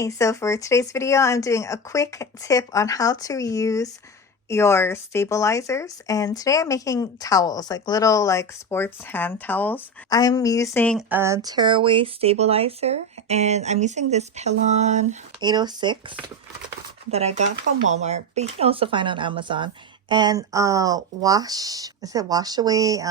Hi, so for today's video, I'm doing a quick tip on how to use your stabilizers. And today I'm making towels, like little sports hand towels. I'm using a tearaway stabilizer and I'm using this Pilon 806 that I got from Walmart, but you can also find on Amazon. And wash away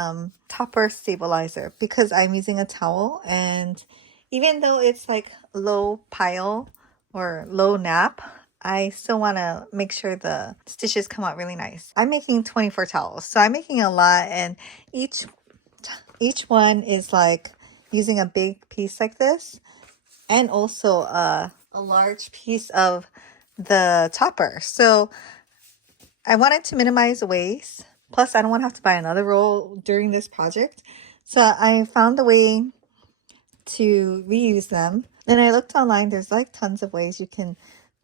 topper stabilizer because I'm using a towel, and even though it's like low pile or low nap, I still want to make sure the stitches come out really nice. I'm making 24 towels, so I'm making a lot, and each one is like using a big piece like this, and also a large piece of the topper. So I wanted to minimize waste. Plus, I don't want to have to buy another roll during this project. So I found a way to reuse them. Then I looked online. There's like tons of ways you can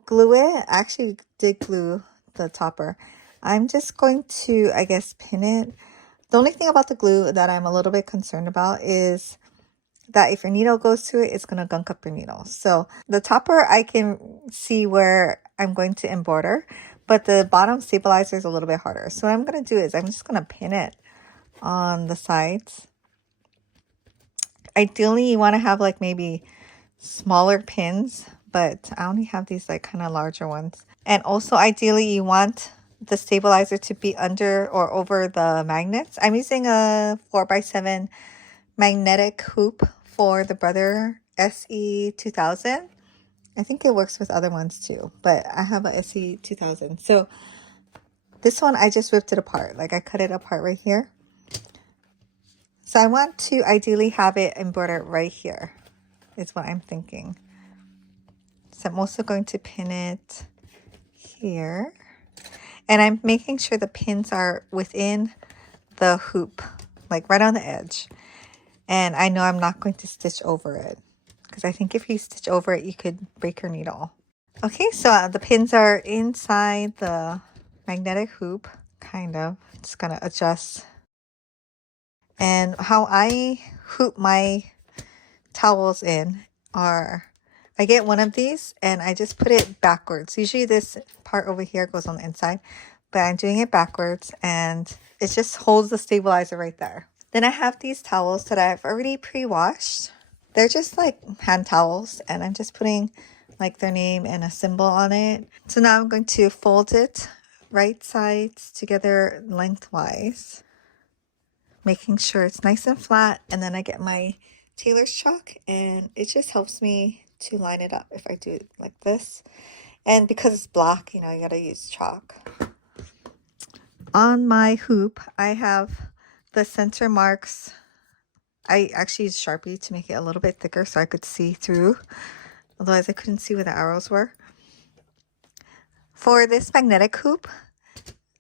glue it. I actually did glue the topper. I'm just going to, I guess, pin it. The only thing about the glue that I'm a little bit concerned about is that if your needle goes to it, it's going to gunk up your needle. So the topper, I can see where I'm going to embroider, but the bottom stabilizer is a little bit harder. So what I'm going to do is I'm just going to pin it on the sides. Ideally, you want to have like maybe smaller pins, but I only have these like kind of larger ones. And also ideally, you want the stabilizer to be under or over the magnets. I'm using a 4x7 magnetic hoop for the Brother SE2000. I think it works with other ones too, but I have a SE2000. So this one, I just ripped it apart. Like I cut it apart right here. So I want to ideally have it embroidered right here is what I'm thinking. So I'm also going to pin it here. And I'm making sure the pins are within the hoop, like right on the edge. And I know I'm not going to stitch over it because I think if you stitch over it, you could break your needle. Okay, so the pins are inside the magnetic hoop, kind of. Just gonna adjust. And how I hoop my towels in are, I get one of these and I just put it backwards. Usually this part over here goes on the inside, but I'm doing it backwards and it just holds the stabilizer right there. Then I have these towels that I've already pre-washed. They're just like hand towels, and I'm just putting like their name and a symbol on it. So now I'm going to fold it right sides together lengthwise, making sure it's nice and flat. And then I get my tailor's chalk, and it just helps me to line it up if I do it like this. And because it's black, you know, you gotta use chalk. On my hoop, I have the center marks. I actually used Sharpie to make it a little bit thicker so I could see through. Otherwise, I couldn't see where the arrows were. For this magnetic hoop,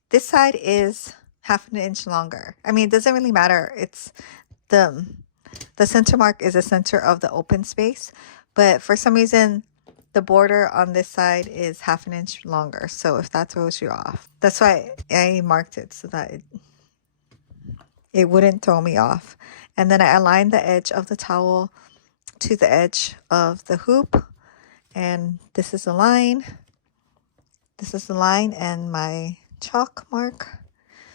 this side is half an inch longer. I mean, it doesn't really matter. It's the center mark is the center of the open space. But for some reason, the border on this side is half an inch longer. So if that throws you off, that's why I marked it so that it wouldn't throw me off. And then I aligned the edge of the towel to the edge of the hoop. And this is the line. This is the line and my chalk mark.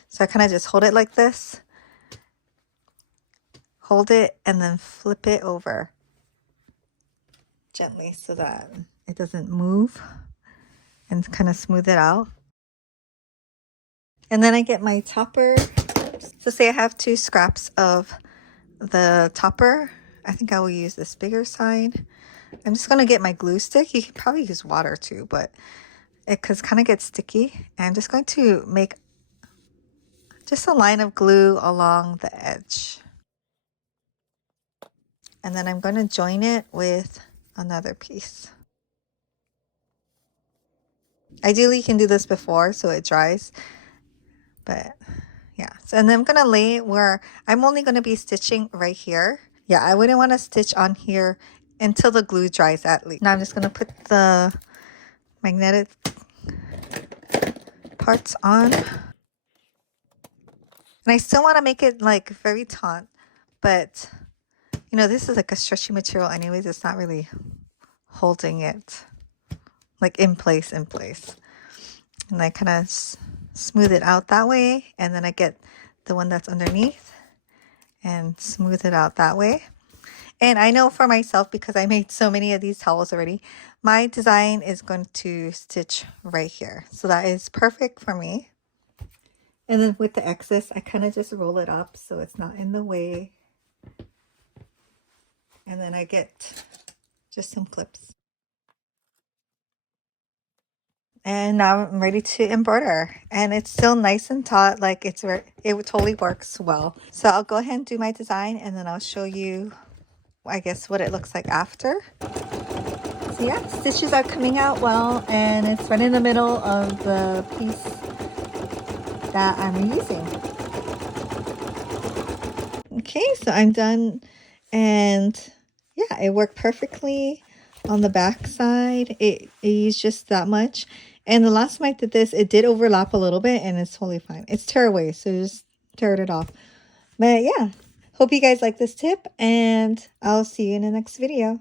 So I kind of just hold it like this. Hold it and then flip it over gently so that it doesn't move, and kind of smooth it out. And then I get my topper. So say I have 2 scraps of the topper. I think I will use this bigger side. I'm just going to get my glue stick. You could probably use water too, but it kind of gets sticky. And I'm just going to make just a line of glue along the edge. And then I'm going to join it with another piece. Ideally, you can do this before so it dries. But yeah, so, and then I'm going to lay it where I'm only going to be stitching right here. Yeah, I wouldn't want to stitch on here until the glue dries at least. Now I'm just going to put the magnetic parts on. And I still want to make it like very taut, but you know, this is like a stretchy material anyways. It's not really holding it. like in place. And I kind of smooth it out that way, and then I get the one that's underneath and smooth it out that way. And I know for myself, because I made so many of these towels already, my design is going to stitch right here. So that is perfect for me. And then with the excess, I kind of just roll it up so it's not in the way. And then I get just some clips. And now I'm ready to embroider, and it's still nice and taut, like it totally works well. So I'll go ahead and do my design, and then I'll show you, I guess, what it looks like after. So yeah, stitches are coming out well, and it's right in the middle of the piece that I'm using. Okay, so I'm done, and yeah, it worked perfectly on the back side. It used just that much. And the last time I did this, it did overlap a little bit, and it's totally fine. It's tearaway, so just tear it off. But yeah, hope you guys like this tip, and I'll see you in the next video.